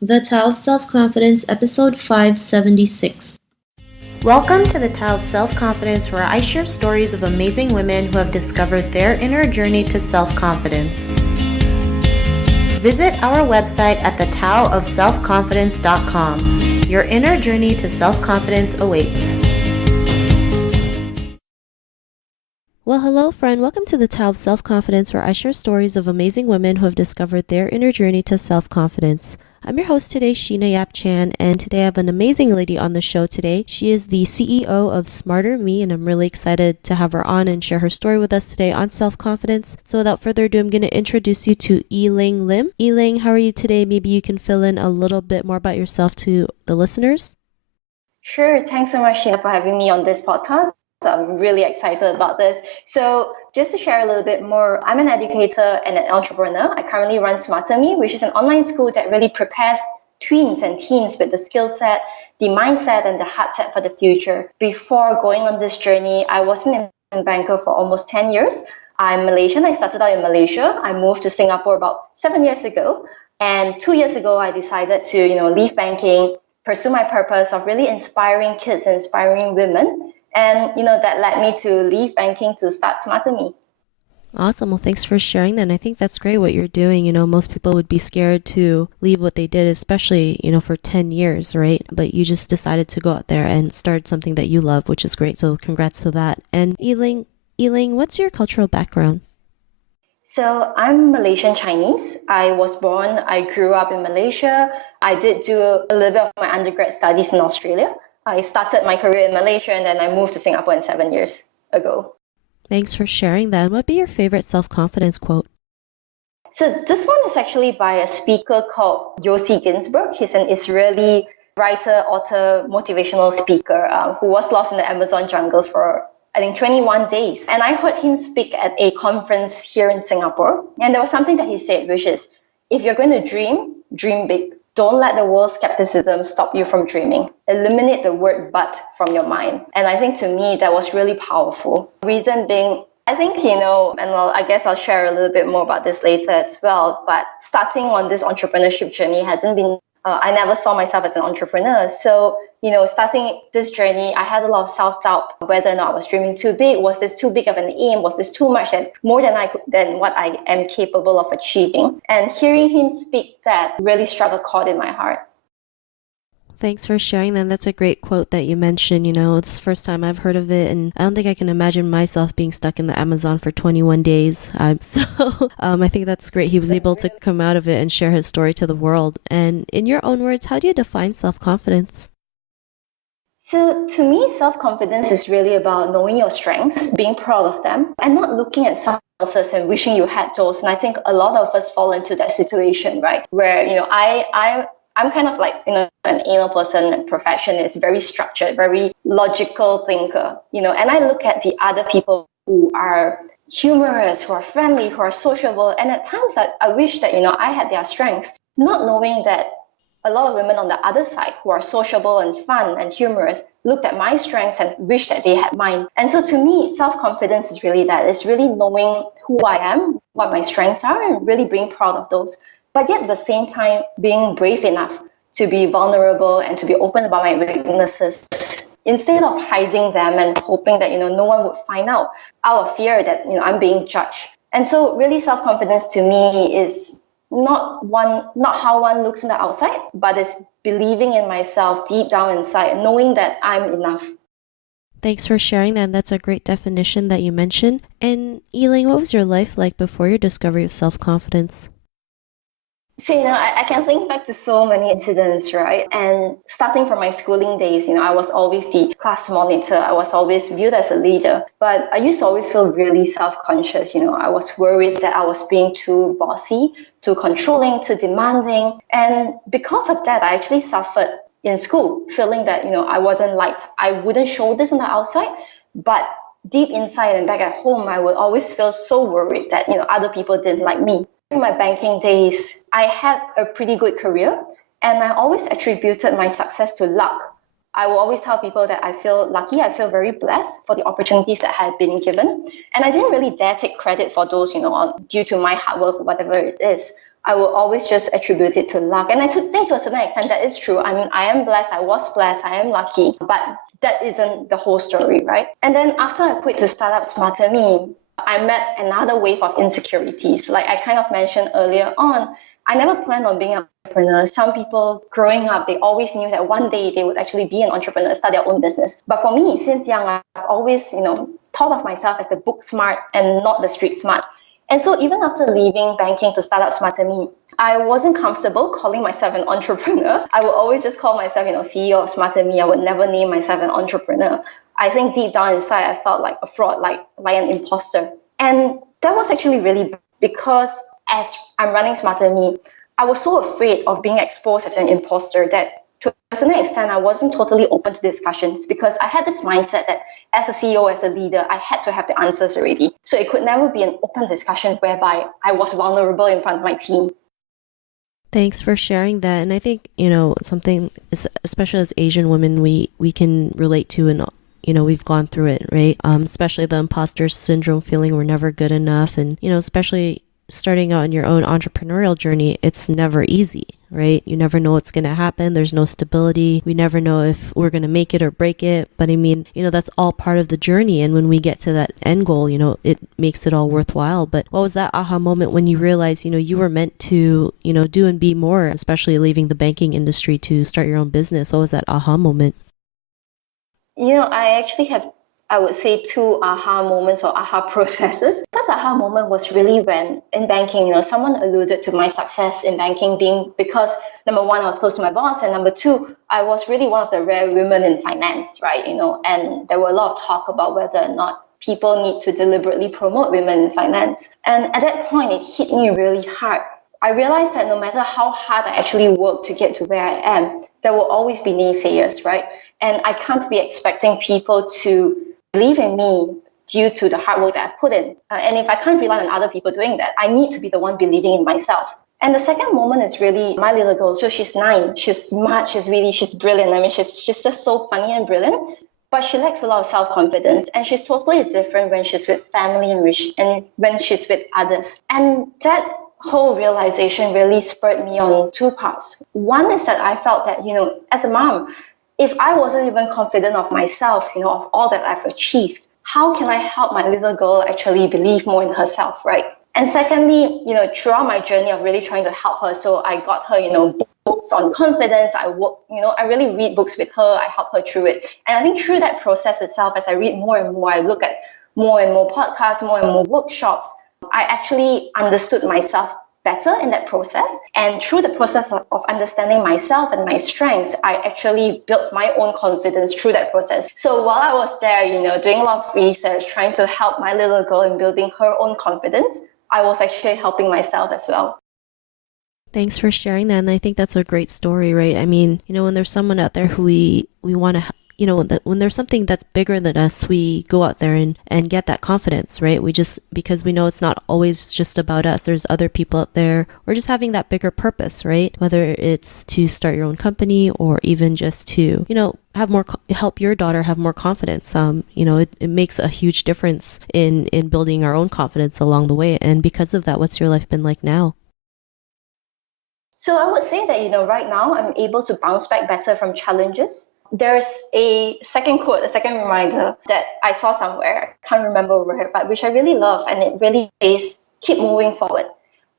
The Tao of Self-Confidence, episode 576. Welcome to the Tao of Self-Confidence, where I share stories of amazing women who have discovered their inner journey to self-confidence. Visit our website at thetaoofselfconfidence.com. Your inner journey to self-confidence awaits. Well, hello, friend. Welcome to the Tao of Self-Confidence, where I share stories of amazing women who have discovered their inner journey to self-confidence. I'm your host today, Sheena Yap Chan, and today I have an amazing lady on the show today. She is the CEO of Smarter Me, and I'm really excited to have her on and share her story with us today on self-confidence. So without further ado, I'm going to introduce you to Ling Lim. Ling, how are you today? Maybe you can fill in a little bit more about yourself to the listeners. Sure. Thanks so much, Sheena, for having me on this podcast. I'm really excited about this. So just to share a little bit more, I'm an educator and an entrepreneur. I currently run Smarter Me, which is an online school that really prepares tweens and teens with the skill set, the mindset, and the heart set for the future. Before going on this journey, I was an investment banker for almost 10 years. I'm Malaysian. I started out in Malaysia. I moved to Singapore about 7 years ago. And 2 years ago, I decided to, leave banking, pursue my purpose of really inspiring kids and inspiring women. And, that led me to leave banking to start Smarter Me. Awesome. Well, thanks for sharing that. And I think that's great what you're doing. Most people would be scared to leave what they did, especially, for 10 years, right? But you just decided to go out there and start something that you love, which is great. So congrats to that. And Ee Ling, what's your cultural background? So I'm Malaysian Chinese. I grew up in Malaysia. I did do a little bit of my undergrad studies in Australia. I started my career in Malaysia and then I moved to Singapore 7 years ago. Thanks for sharing that. What would be your favorite self-confidence quote? So this one is actually by a speaker called Yossi Ginsberg. He's an Israeli writer, author, motivational speaker who was lost in the Amazon jungles for, I think, 21 days. And I heard him speak at a conference here in Singapore. And there was something that he said, which is, if you're going to dream big. Don't let the world's skepticism stop you from dreaming. Eliminate the word but from your mind. And I think to me, that was really powerful. Reason being, I think, I guess I'll share a little bit more about this later as well, but starting on this entrepreneurship journey hasn't been, I never saw myself as an entrepreneur. So, starting this journey, I had a lot of self-doubt whether or not I was dreaming too big. Was this too big of an aim? Was this too much and more than what I am capable of achieving? And hearing him speak that really struck a chord in my heart. Thanks for sharing that. That's a great quote that you mentioned. It's the first time I've heard of it, and I don't think I can imagine myself being stuck in the Amazon for 21 days. I think that's great. He was able to come out of it and share his story to the world. And in your own words, how do you define self-confidence? So to me, self-confidence is really about knowing your strengths, being proud of them, and not looking at someone else's and wishing you had those. And I think a lot of us fall into that situation, right? Where, I'm kind of like, an anal person, perfectionist, very structured, very logical thinker, and I look at the other people who are humorous, who are friendly, who are sociable. And at times I wish that, I had their strengths, not knowing that a lot of women on the other side who are sociable and fun and humorous looked at my strengths and wish that they had mine. And so to me, self-confidence is really that. It's really knowing who I am, what my strengths are, and really being proud of those. But yet at the same time, being brave enough to be vulnerable and to be open about my weaknesses instead of hiding them and hoping that, no one would find out of fear that, I'm being judged. And so really self-confidence to me is not how one looks on the outside, but it's believing in myself deep down inside, knowing that I'm enough. Thanks for sharing that. That's a great definition that you mentioned. And Ee Ling, what was your life like before your discovery of self-confidence? So, I can think back to so many incidents, right? And starting from my schooling days, I was always the class monitor. I was always viewed as a leader. But I used to always feel really self-conscious. I was worried that I was being too bossy, too controlling, too demanding. And because of that, I actually suffered in school, feeling that, I wasn't liked. I wouldn't show this on the outside, but deep inside and back at home, I would always feel so worried that, other people didn't like me. In my banking days, I had a pretty good career, and I always attributed my success to luck. I will always tell people that I feel lucky, I feel very blessed for the opportunities that had been given. And I didn't really dare take credit for those, due to my hard work, whatever it is. I will always just attribute it to luck. And I think to a certain extent that is true. I mean, I am blessed, I was blessed, I am lucky, but that isn't the whole story, right? And then after I quit to start up Smarter Me, I met another wave of insecurities. Like I kind of mentioned earlier on, I never planned on being an entrepreneur. Some people growing up, they always knew that one day they would actually be an entrepreneur, start their own business. But for me, since young, I've always, thought of myself as the book smart and not the street smart. And so even after leaving banking to start up Smarter Me, I wasn't comfortable calling myself an entrepreneur. I would always just call myself, CEO of Smarter Me. I would never name myself an entrepreneur. I think deep down inside, I felt like a fraud, like an imposter. And that was actually really bad because as I'm running Smarter Me, I was so afraid of being exposed as an imposter that to a certain extent, I wasn't totally open to discussions because I had this mindset that as a CEO, as a leader, I had to have the answers already. So it could never be an open discussion whereby I was vulnerable in front of my team. Thanks for sharing that. And I think, something, especially as Asian women, we can relate to, and we've gone through it, right? Especially the imposter syndrome, feeling we're never good enough. And, especially starting out on your own entrepreneurial journey, it's never easy, right? You never know what's going to happen. There's no stability. We never know if we're going to make it or break it. But I mean, that's all part of the journey. And when we get to that end goal, it makes it all worthwhile. But what was that aha moment when you realized, you were meant to, do and be more, especially leaving the banking industry to start your own business? What was that aha moment? I actually have, I would say, two aha moments or aha processes. First aha moment was really when in banking, someone alluded to my success in banking being because number one, I was close to my boss, and number two, I was really one of the rare women in finance, right? And there were a lot of talk about whether or not people need to deliberately promote women in finance. And at that point, it hit me really hard. I realized that no matter how hard I actually work to get to where I am, there will always be naysayers, right? And I can't be expecting people to believe in me due to the hard work that I've put in. And if I can't rely on other people doing that, I need to be the one believing in myself. And the second moment is really my little girl. So she's 9. She's smart. She's brilliant. I mean, she's just so funny and brilliant. But she lacks a lot of self-confidence. And she's totally different when she's with family and when she's with others. And that whole realization really spurred me on two parts. One is that I felt that, as a mom, if I wasn't even confident of myself, of all that I've achieved, how can I help my little girl actually believe more in herself, right? And secondly, throughout my journey of really trying to help her, so I got her, books on confidence. I really read books with her. I help her through it. And I think through that process itself, as I read more and more, I look at more and more podcasts, more and more workshops, I actually understood myself better in that process. And through the process of understanding myself and my strengths, I actually built my own confidence through that process. So while I was there, doing a lot of research, trying to help my little girl in building her own confidence, I was actually helping myself as well. Thanks for sharing that. And I think that's a great story, right? I mean, when there's someone out there who we want to, when there's something that's bigger than us, we go out there and get that confidence, right? Because we know it's not always just about us. There's other people out there, or just having that bigger purpose, right? Whether it's to start your own company or even just to, help your daughter have more confidence. It makes a huge difference in building our own confidence along the way. And because of that, what's your life been like now? So I would say that, right now I'm able to bounce back better from challenges. There's a second quote, a second reminder that I saw somewhere, I can't remember where, but which I really love, and it really says, keep moving forward.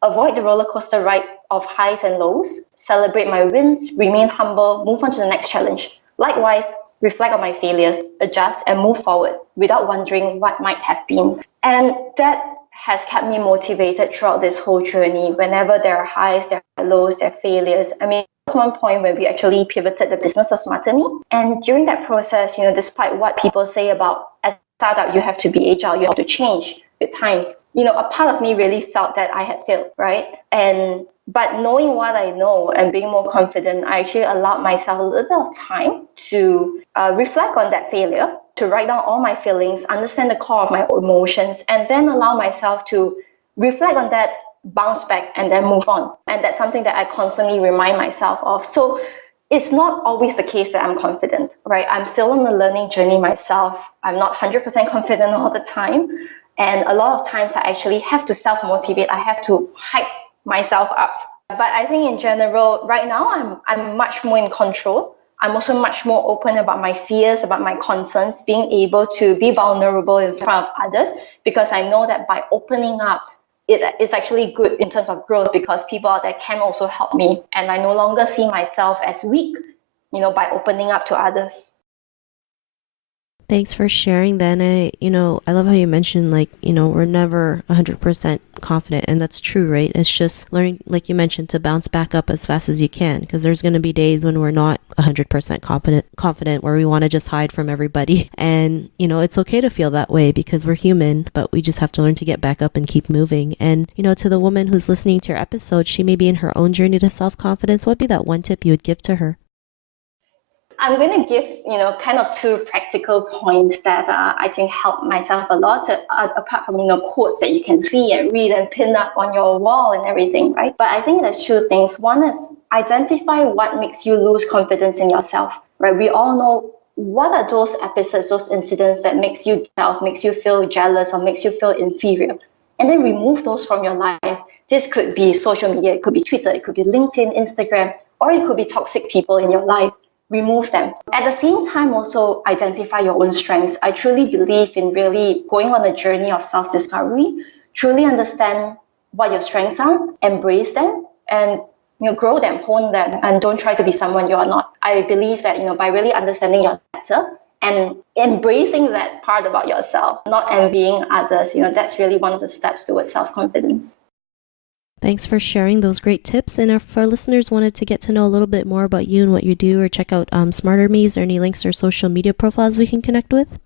Avoid the roller coaster ride of highs and lows, celebrate my wins, remain humble, move on to the next challenge. Likewise, reflect on my failures, adjust and move forward without wondering what might have been. And that has kept me motivated throughout this whole journey. Whenever there are highs, there are lows, there are failures. I mean, there was one point where we actually pivoted the business of Smarter Me. And during that process, despite what people say about as a startup, you have to be agile, you have to change with times, a part of me really felt that I had failed, right? But knowing what I know and being more confident, I actually allowed myself a little bit of time to reflect on that failure, to write down all my feelings, understand the core of my emotions, and then allow myself to reflect on that, bounce back, and then move on. And that's something that I constantly remind myself of. So it's not always the case that I'm confident, right? I'm still on the learning journey myself. I'm not 100% confident all the time. And a lot of times I actually have to self-motivate. I have to hype myself up. But I think in general, right now, I'm much more in control. I'm also much more open about my fears, about my concerns, being able to be vulnerable in front of others, because I know that by opening up, it is actually good in terms of growth, because people out there can also help me. And I no longer see myself as weak, by opening up to others. Thanks for sharing that. And I love how you mentioned, like, we're never 100% confident. And that's true, right? It's just learning, like you mentioned, to bounce back up as fast as you can. Because there's going to be days when we're not 100% confident, where we want to just hide from everybody. And, it's okay to feel that way because we're human, but we just have to learn to get back up and keep moving. And, to the woman who's listening to your episode, she may be in her own journey to self-confidence. What would be that one tip you would give to her? I'm going to give, kind of two practical points that I think help myself a lot, apart from, quotes that you can see and read and pin up on your wall and everything, right? But I think there's two things. One is identify what makes you lose confidence in yourself, right? We all know what are those episodes, those incidents that makes you feel jealous or makes you feel inferior. And then remove those from your life. This could be social media, it could be Twitter, it could be LinkedIn, Instagram, or it could be toxic people in your life. Remove them. At the same time, also identify your own strengths. I truly believe in really going on a journey of self-discovery, truly understand what your strengths are, embrace them, and grow them, hone them, and don't try to be someone you are not. I believe that by really understanding your better and embracing that part about yourself, not envying others, that's really one of the steps towards self-confidence. Thanks for sharing those great tips. And if our listeners wanted to get to know a little bit more about you and what you do, or check out Smarter Me, is there any links or social media profiles we can connect with?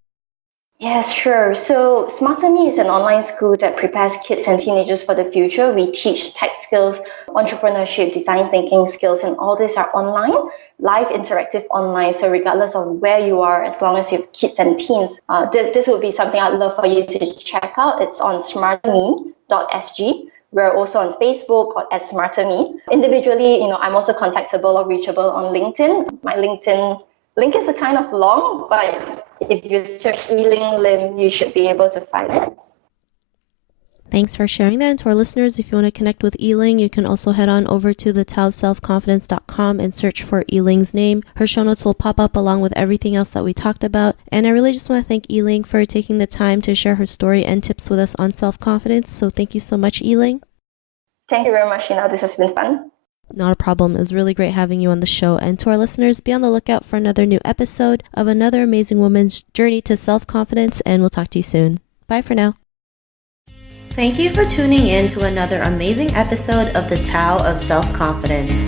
Yes, sure. So Smarter Me is an online school that prepares kids and teenagers for the future. We teach tech skills, entrepreneurship, design thinking skills, and all these are online, live, interactive online. So regardless of where you are, as long as you have kids and teens, this would be something I'd love for you to check out. It's on smarterme.sg. We're also on Facebook or as Smarter Me. Individually, I'm also contactable or reachable on LinkedIn. My LinkedIn link is a kind of long, but if you search Ling Lim, you should be able to find it. Thanks for sharing that. And to our listeners, if you want to connect with Ee Ling, you can also head on over to thetaoofselfconfidence.com and search for Ee Ling's name. Her show notes will pop up along with everything else that we talked about. And I really just want to thank Ee Ling for taking the time to share her story and tips with us on self-confidence. So thank you so much, Ee Ling. Thank you very much, Sheena. This has been fun. Not a problem. It was really great having you on the show. And to our listeners, be on the lookout for another new episode of another amazing woman's journey to self-confidence. And we'll talk to you soon. Bye for now. Thank you for tuning in to another amazing episode of the Tao of Self-Confidence.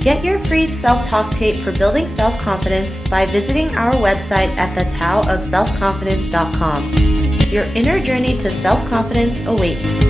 Get your free self-talk tape for building self-confidence by visiting our website at thetaoofselfconfidence.com. Your inner journey to self-confidence awaits.